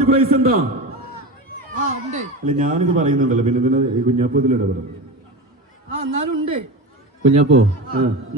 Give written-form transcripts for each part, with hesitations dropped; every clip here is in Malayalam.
ഫസ്റ്റ് പ്രൈസ് എന്താ? അല്ല ഞാനിത് പറയുന്നുണ്ടല്ലോ, പിന്നെ ഇതിന് കുഞ്ഞാപ്പൂ ഇതിൽ ഇടപെടും. കുഞ്ഞാപ്പോ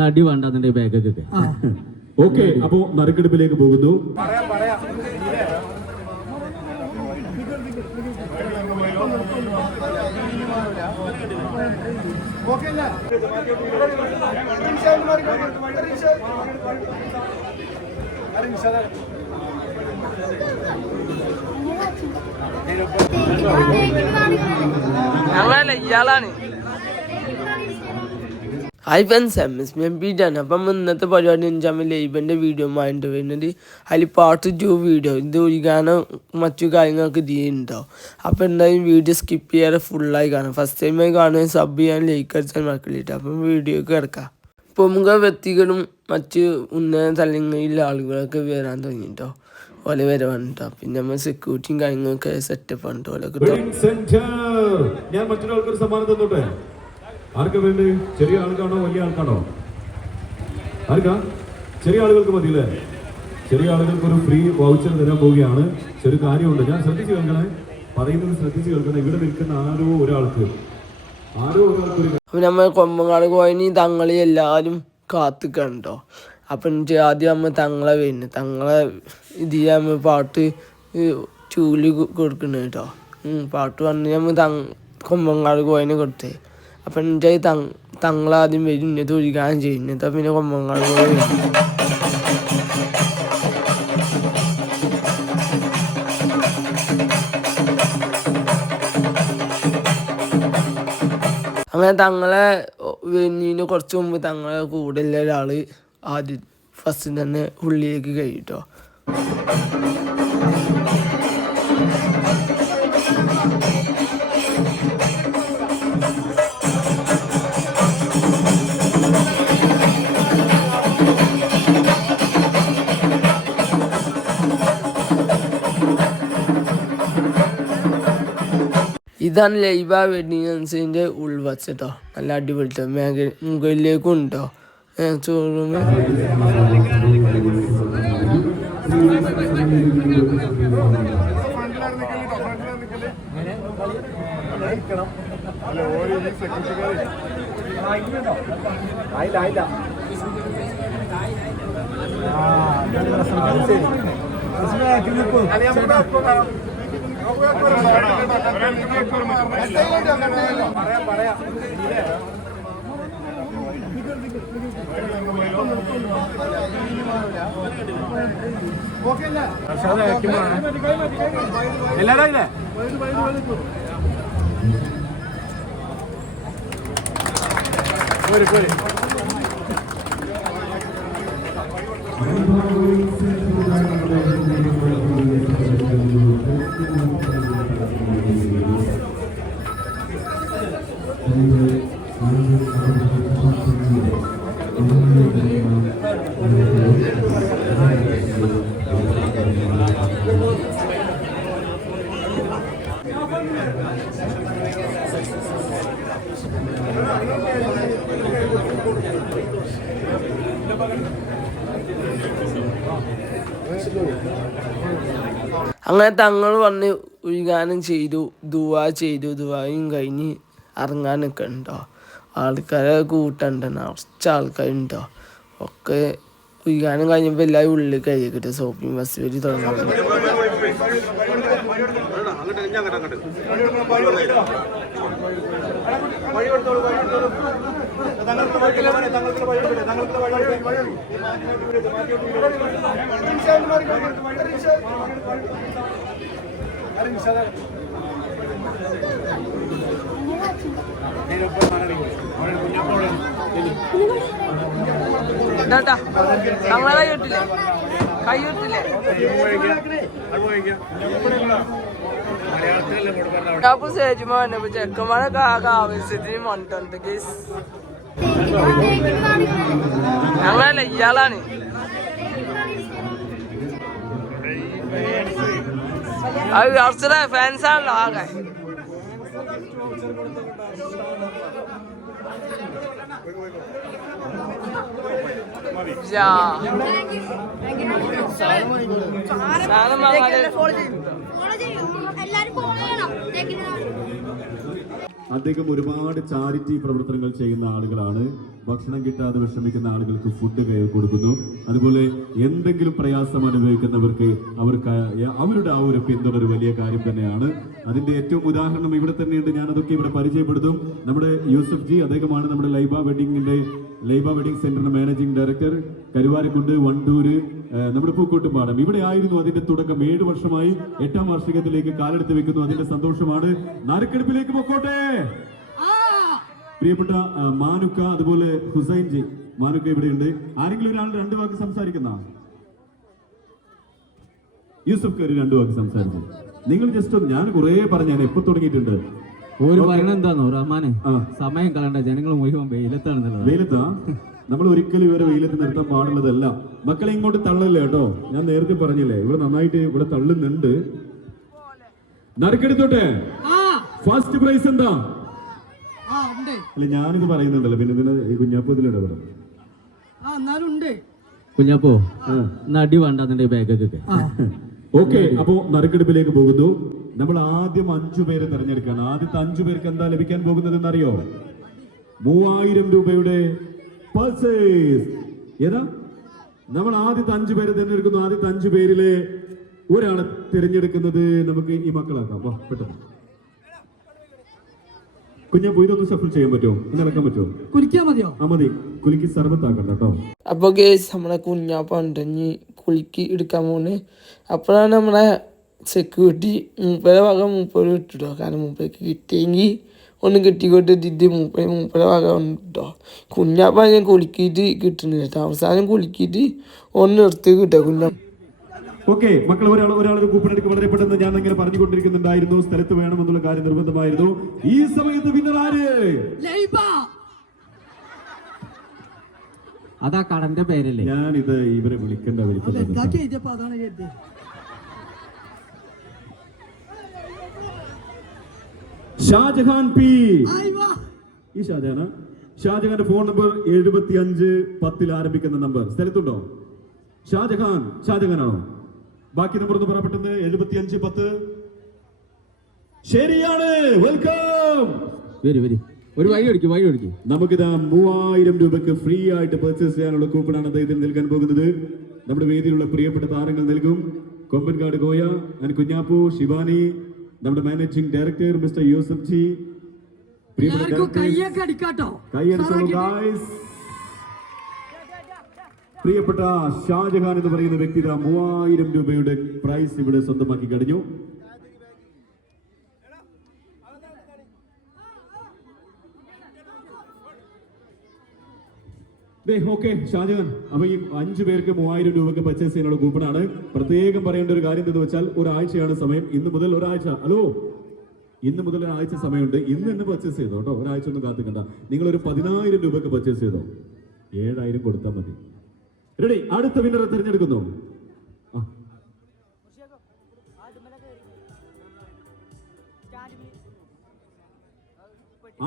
നടി വേണ്ട അതിന്റെ ബാഗൊക്കെ. ഓക്കെ, അപ്പോ നറുക്കെടുപ്പിലേക്ക് പോകുന്നു. ഞങ്ങളല്ല ഇയാളാണ്. ഹായ് ഫ്രണ്ട്സ്, MSMP ആണ്. അപ്പം ഇന്നത്തെ പരിപാടി വെച്ചാൽ ലൈബിൻ്റെ വീഡിയോ ആയിട്ട് വരുന്നത്. അതിൽ പാർട്ട് 2 വീഡിയോ ഇത് ഒഴിക്കാനും മറ്റു കാര്യങ്ങളൊക്കെ ഇതിലുണ്ടാവും. അപ്പോൾ എന്തായാലും വീഡിയോ സ്കിപ്പ് ചെയ്യാതെ ഫുള്ളായി കാണാം. ഫസ്റ്റ് ടൈമായി കാണുകയും സബ് ചെയ്യാൻ ലൈക്ക് അടിച്ചാൽ മറക്കില്ല. അപ്പം വീഡിയോക്ക് കിടക്കാം. പ്രമുഖ വ്യക്തികളും മറ്റ് ഉന്നത തലങ്ങളിലെ ആളുകളൊക്കെ വരാൻ തുടങ്ങിയിട്ടോ. ഓലെ വരവാണ് കേട്ടോ. പിന്നെ നമ്മൾ സെക്യൂരിറ്റിയും കാര്യങ്ങളൊക്കെ സെറ്റപ്പ് ആണ് ഓലൊക്കെ. ഞാൻ മറ്റൊരാൾക്കൊരു സമ്മാനം തന്നോട്ടെ. ആർക്കാ വേണ്ടത്? ചെറിയ ആൾക്കാണോ വലിയ ആൾക്കാണോ? ആർക്കാ? ചെറിയ ആളുകൾക്ക് മതിയല്ലേ? ചെറിയ ആളുകൾക്ക് ഒരു ഫ്രീ വൗച്ചർ തരാൻ പോവുകയാണ്. ചെറിയ കാര്യമുണ്ട്, ഞാൻ ശ്രദ്ധിച്ച് കേൾക്കണേ, പറയുന്നത് ശ്രദ്ധിച്ച് കേൾക്കണേ. ഇവിടെ നിൽക്കുന്ന ആരോ ഒരാൾക്ക് അപ്പം നമ്മൾ കൊമ്പങ്ങാട് കോയിനി തങ്ങളി എല്ലാവരും കാത്തിക്കണ്ടോ. അപ്പം ആദ്യം നമ്മൾ തങ്ങളെ വരുന്നത്, തങ്ങളെ ഇത് നമ്മൾ പാട്ട് ചൂലി കൊടുക്കണ കേട്ടോ. പാട്ട് പറഞ്ഞ് നമ്മൾ കൊമ്പങ്ങാട് കോയിനെ കൊടുത്തേ. അപ്പം എൻ്റെ തങ്ങളാദ്യം വരും, ഇന്നത് ഒഴിക്കാനും ചെയ്യുന്നത്. പിന്നെ കൊമ്പങ്ങാട് കോഴി വരും. അങ്ങനെ തങ്ങളെ വരുന്നതിന് കുറച്ച് മുമ്പ് തങ്ങളെ കൂടെ ഉള്ള ഒരാൾ ആദ്യം ഫസ്റ്റ് തന്നെ ഉള്ളിലേക്ക് കഴിട്ടോ. ഇതാണ് ലൈബ വെഡിങ് ഉൾവച്ചട്ടോ. നല്ല അടിപൊളിട്ടോ. മുകളിലേക്കും ഉണ്ടോ ചോറും. എല്ലാരും അങ്ങനെ തങ്ങൾ വന്ന് ഉദ്ഘാടനം ചെയ്തു, ദുആയും കഴിഞ്ഞ് ഇറങ്ങാനൊക്കെ ഉണ്ടോ. ആൾക്കാരെ കൂട്ടണ്ട, കുറച്ച് ആൾക്കാരുണ്ടോ. ഒക്കെ ഉദ്ഘാടനം കഴിഞ്ഞപ്പോൾ എല്ലാവരും ഉള്ളിൽ കഴിയട്ടെ. ഷോപ്പിംഗ് ബസ് വരി തുടങ്ങാൻ നമ്മളെ കൈയിട്ടില്ലേ ചെക്കന്മാരൊക്കെ ആകെ ആവശ്യത്തിന് മണ്ടുണ്ട് ഗേസ്. ഞങ്ങളല്ല ഇയാളാണ്. അത് അർച്ചന ഫാൻസാണല്ലോ ആകെ. സാധനം അദ്ദേഹം ഒരുപാട് ചാരിറ്റി പ്രവർത്തനങ്ങൾ ചെയ്യുന്ന ആളുകളാണ്. ഭക്ഷണം കിട്ടാതെ വിഷമിക്കുന്ന ആളുകൾക്ക് ഫുഡ് കൊടുക്കുന്നു. അതുപോലെ എന്തെങ്കിലും പ്രയാസം അനുഭവിക്കുന്നവർക്ക് അവരുടെ ആ ഒരു പിന്തുണ ഒരു വലിയ കാര്യം തന്നെയാണ്. അതിന്റെ ഏറ്റവും ഉദാഹരണം ഇവിടെ തന്നെയുണ്ട്. ഞാനതൊക്കെ ഇവിടെ പരിചയപ്പെടുത്തും. നമ്മുടെ യൂസഫ് ജി, അദ്ദേഹമാണ് നമ്മുടെ ലൈബ വെഡിങ് സെന്ററിന്റെ മാനേജിംഗ് ഡയറക്ടർ. കരുവാരക്കുണ്ട്, വണ്ടൂര്, നമ്മുടെ പൂക്കോട്ടുംപാടം ഇവിടെ ആയിരുന്നു അതിന്റെ തുടക്കം. 7 വർഷമായി 8ാം വാർഷികത്തിലേക്ക് കാലെടുത്ത് വെക്കുന്നു. അതിന്റെ സന്തോഷമാണ്. നറുക്കെടുപ്പിലേക്ക് പൊക്കോട്ടെ. പ്രിയപ്പെട്ട മാനുക്ക, അതുപോലെ ഹുസൈൻ ജി, മാനുക്ക ഇവിടെയുണ്ട്. ആരെങ്കിലും ഒരാൾ 2 വാക്ക് സംസാരിക്കുന്ന? യൂസഫ് ഒരു 2 വാക്ക് സംസാരിച്ചു. നിങ്ങൾ ജസ്റ്റ് ഞാൻ കുറെ പറഞ്ഞു, ഞാൻ എപ്പോ തുടങ്ങിയിട്ടുണ്ട്. ഒരു പറയണ എന്താന്നോ റഹ്മാനെ, സമയം കളണ്ട, ജനങ്ങൾ മുഴുവൻ വെയിലത്താണെന്നുള്ളത്. വെയിലത്താ? നമ്മൾ ഒരിക്കലും ഇവരെ വെയിലത്ത് നിർത്താൻ പാടുള്ളതല്ല. മക്കളെ ഇങ്ങോട്ട് തള്ളല്ലേ കേട്ടോ. ഞാൻ നേരത്തെ പറഞ്ഞില്ലേ, ഇവിടെ നന്നായിട്ട് ഇവിടെ തള്ളുന്നുണ്ട്. നറുക്കെടുത്തോട്ടെ. ഫസ്റ്റ് പ്രൈസ് എന്താ? അല്ല, ഞാനിത് പറയുന്നുണ്ടല്ലോ, പിന്നെ ഇതിന് കുഞ്ഞാപ്പോ ഇതിലിട കുഞ്ഞാപ്പോ നടി വേണ്ട അതിന്റെ ബാഗൊക്കെ. ഓക്കെ, അപ്പോ നറുക്കെടുപ്പിലേക്ക് പോകുന്നു. നമ്മൾ ആദ്യം 5 പേരെ തെരഞ്ഞെടുക്കുകയാണ്. ആദ്യത്തെ 5 പേർക്ക് എന്താ ലഭിക്കാൻ പോകുന്നത് എന്നറിയോ? 3000 രൂപയുടെ പർച്ചേസ്. ഏതാ? നമ്മൾ ആദ്യത്തെ 5 പേരെ തിരഞ്ഞെടുക്കുന്നു. ആദ്യത്തെ 5 പേരിലെ ഒരാളെ തിരഞ്ഞെടുക്കുന്നത് നമുക്ക് ഈ മക്കളാക്കാം. വാ, പെട്ടെന്ന് കുഞ്ഞാപ്പോ ഇതൊന്ന് ഷഫിൾ ചെയ്യാൻ പറ്റുമോ? ഇളക്കാൻ പറ്റുമോ? കുലിക്കാൻ മതിയോ? ആ മതി. കുലിക്ക് സർബത്താക്കണ്ട കേട്ടോ. അപ്പോൾ ഗേസ് നമ്മളെ കുഞ്ഞാപ്പ ഉണ്ടെങ്കിൽ കുലുക്കി എടുക്കാൻ പോകുന്നത്. അപ്പോഴാണ് നമ്മളെ സെക്യൂരിറ്റി മൂപ്പരെ വക മൂപ്പര് ഇട്ടിട്ടോ. കാരണം മൂപ്പർക്ക് കിട്ടിയെങ്കിൽ ഒന്ന് കിട്ടിക്കൊണ്ടിട്ട് മൂപ്പരെ വക ഉണ്ടോ. കുഞ്ഞാപ്പ ഞാൻ കുലുക്കിയിട്ട് കിട്ടുന്നില്ല കേട്ടോ. അവസാനം കുലുക്കിയിട്ട് ഒന്ന് എടുത്ത് കിട്ടോ കുഞ്ഞാപ്പ. ഓക്കെ മക്കൾ, ഒരാളൊരു കൂപ്പൺ എടുക്കുക. വളരെ പെട്ടെന്ന് ഞാൻ അങ്ങനെ പറഞ്ഞുകൊണ്ടിരിക്കുന്നുണ്ടായിരുന്നു. സ്ഥലത്ത് വേണമെന്നുള്ള കാര്യം നിർബന്ധമായിരുന്നു. ഈ സമയത്ത് വിന്നർ ആര്? അതാ കടന്റെ പേരല്ലേ. ഞാനിത് ഇവരെ വിളിക്കേണ്ട ഷാജഹാൻ പി. ഈ ഷാജഹാന്റെ ഫോൺ നമ്പർ 7510 ആരംഭിക്കുന്ന നമ്പർ. സ്ഥലത്തുണ്ടോ? ഷാജഹാനാണോ? ബാക്കി നമ്പർ ഒന്ന് പറയപ്പെട്ടത് 7510. ശരിയാണ്. വെൽക്കം. വരി ഒരു വഴി ഒടുക്കി. നമുക്കിതാ 3000 രൂപയ്ക്ക് ഫ്രീ ആയിട്ട് പർച്ചേസ് ചെയ്യാനുള്ള കൂപ്പണാണ് അദ്ദേഹത്തിന് നൽകാൻ പോകുന്നത്. നമ്മുടെ വേദിയിലുള്ള പ്രിയപ്പെട്ട താരങ്ങൾ നൽകും. കൊമ്പൻകാട് കോയ ആൻഡ് കുഞ്ഞാപ്പു, ശിവാനി, നമ്മുടെ managing director mister Yusuf ji. പ്രിയപ്പെട്ട ഷാജഹാൻ എന്ന് പറയുന്ന വ്യക്തി 3000 രൂപയുടെ പ്രൈസ് ഇവിടെ സ്വന്തമാക്കി കഴിഞ്ഞു. ഓക്കെ ഷാജഹാൻ, അപ്പൊ ഈ 5 പേർക്ക് 3000 രൂപക്ക് പർച്ചേസ് ചെയ്യാനുള്ള കൂപ്പണാണ്. പ്രത്യേകം പറയേണ്ട ഒരു കാര്യം എന്ന് വെച്ചാൽ ഒരാഴ്ചയാണ് സമയം. ഇന്ന് മുതൽ ഒരാഴ്ച സമയമുണ്ട്. ഇന്ന് പർച്ചേസ് ചെയ്തോ കേട്ടോ. ഒരാഴ്ച ഒന്നും കാത്തിക്കണ്ട. നിങ്ങൾ ഒരു 10000 രൂപക്ക് പർച്ചേസ് ചെയ്തോ. 7000 കൊടുത്താൽ മതി. റെഡി? അടുത്ത വിന്നറെ തിരഞ്ഞെടുക്കുന്നു.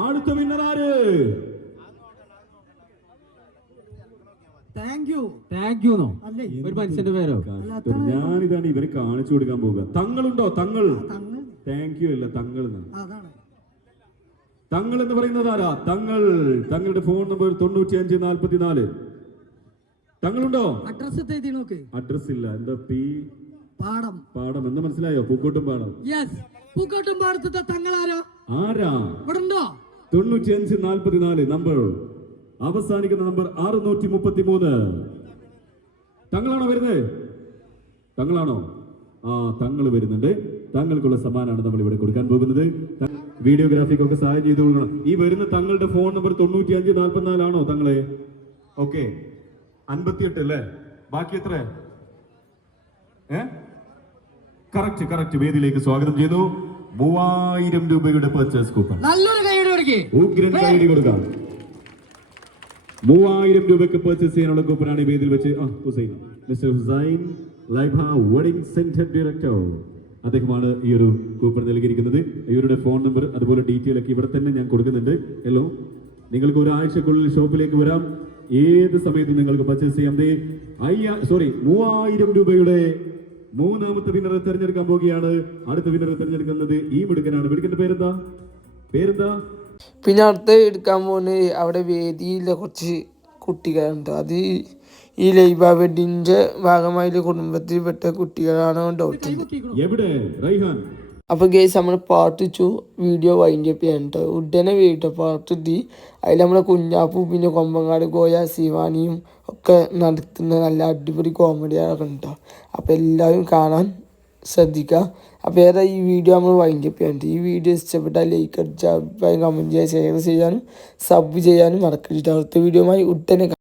അടുത്ത വിന്നർ ആര്? ഒരു മനുഷ്യന്റെ പേരോ? ഞാനിതാണ് ഇവരെ കാണിച്ചു കൊടുക്കാൻ പോകുക. തങ്ങളുണ്ടോ? തങ്ങൾ. താങ്ക് യു അല്ല, തങ്ങൾ. തങ്ങൾ എന്ന് പറയുന്നത് ആരാ? തങ്ങളുടെ ഫോൺ നമ്പർ 9544. തങ്ങളുണ്ടോ? അഡ്രസ് ഇല്ല. എന്താ? പാടം എന്ന് മനസ്സിലായോ? പൂക്കോട്ടും പാടം. ആരാ? 9544 നമ്പർ, അവസാനിക്കുന്ന നമ്പർ 633. തങ്ങളാണോ വരുന്നത്? തങ്ങളാണോ? തങ്ങൾ വരുന്നുണ്ട്. താങ്കൾക്കുള്ള സമ്മാനമാണ് നമ്മൾ ഇവിടെ കൊടുക്കാൻ പോകുന്നത്. വീഡിയോഗ്രാഫിക്കൊക്കെ സഹായം ചെയ്തു കൊടുക്കണം. ഈ വരുന്ന തങ്ങളുടെ ഫോൺ നമ്പർ 9544 ആണോ തങ്ങളെ? ഓക്കെ, 58 അല്ലേ? ബാക്കി എത്ര? കറക്റ്റ്. വേദിയിലേക്ക് സ്വാഗതം ചെയ്തു. 3000 രൂപയുടെ പർച്ചേസ് കൂപ്പൺ. ഉഗ്രൻ കൈയടി കൊടുക്കാം. 3000 രൂപയ്ക്ക് പർച്ചേസ് ചെയ്യാനുള്ള കൂപ്പണാണ് ഈ വേദിയിൽ വെച്ച് mister Hussain, Laiba wedding centre director, അദ്ദേഹമാണ് ഈ ഒരു കൂപ്പൺ നൽകിയിരിക്കുന്നത്. ഇവരുടെ ഫോൺ നമ്പർ അതുപോലെ ഡീറ്റെയിൽ ഒക്കെ ഇവിടെ തന്നെ ഞാൻ കൊടുക്കുന്നുണ്ട്. ഹലോ, നിങ്ങൾക്ക് ഒരാഴ്ചക്കുള്ളിൽ ഷോപ്പിലേക്ക് വരാം. ഏത് സമയത്തും നിങ്ങൾക്ക് പർച്ചേസ് ചെയ്യാം. 3000 രൂപയുടെ 3ാമത്തെ വിന്നറെ തെരഞ്ഞെടുക്കാൻ പോവുകയാണ്. അടുത്ത വിന്നറെ തെരഞ്ഞെടുക്കുന്നത് ഈ മിടുക്കനാണ്. മിടുക്കന്റെ പേരെന്താ? പേരെന്താ? പിന്നെ അടുത്ത് എടുക്കാൻ പോകുന്നത് അവിടെ വേദിയിലെ കുറച്ച് കുട്ടികളുണ്ട്. അത് ഈ ലൈബ വെഡിങ്ങിൻ്റെ ഭാഗമായി കുടുംബത്തിൽപ്പെട്ട കുട്ടികളാണ് ഡൗട്ടുണ്ട്. എവിടെ റൈഹാൻ? അപ്പോൾ ഗേസ് നമ്മൾ പാർട്ട് 2 വീഡിയോ വൈൻഡപ്പ് ചെയ്യാൻ കേട്ടോ. ഉടനെ വീട്ടോ പാർട്ട് 3. അതിൽ നമ്മളെ കുഞ്ഞാപ്പും പിന്നെ കൊമ്പങ്ങാട് ഗോയ ശിവാനിയും ഒക്കെ നടത്തുന്ന നല്ല അടിപൊളി കോമഡികളൊക്കെ ഉണ്ടോ. അപ്പോൾ എല്ലാവരും കാണാൻ ശ്രദ്ധിക്കുക. അപ്പോൾ ഏതാ ഈ വീഡിയോ നമ്മൾ വൈൻഡപ്പ് ചെയ്യാൻ. ഈ വീഡിയോ ഇഷ്ടപ്പെട്ടാൽ ലൈക്ക് അടിച്ചാൽ അഭിപ്രായം കമൻറ്റ് ചെയ്യുക, ഷെയർ ചെയ്യാനും സബ് ചെയ്യാനും മറക്കരുത്. അടുത്ത വീഡിയോയുമായി ഉടനെ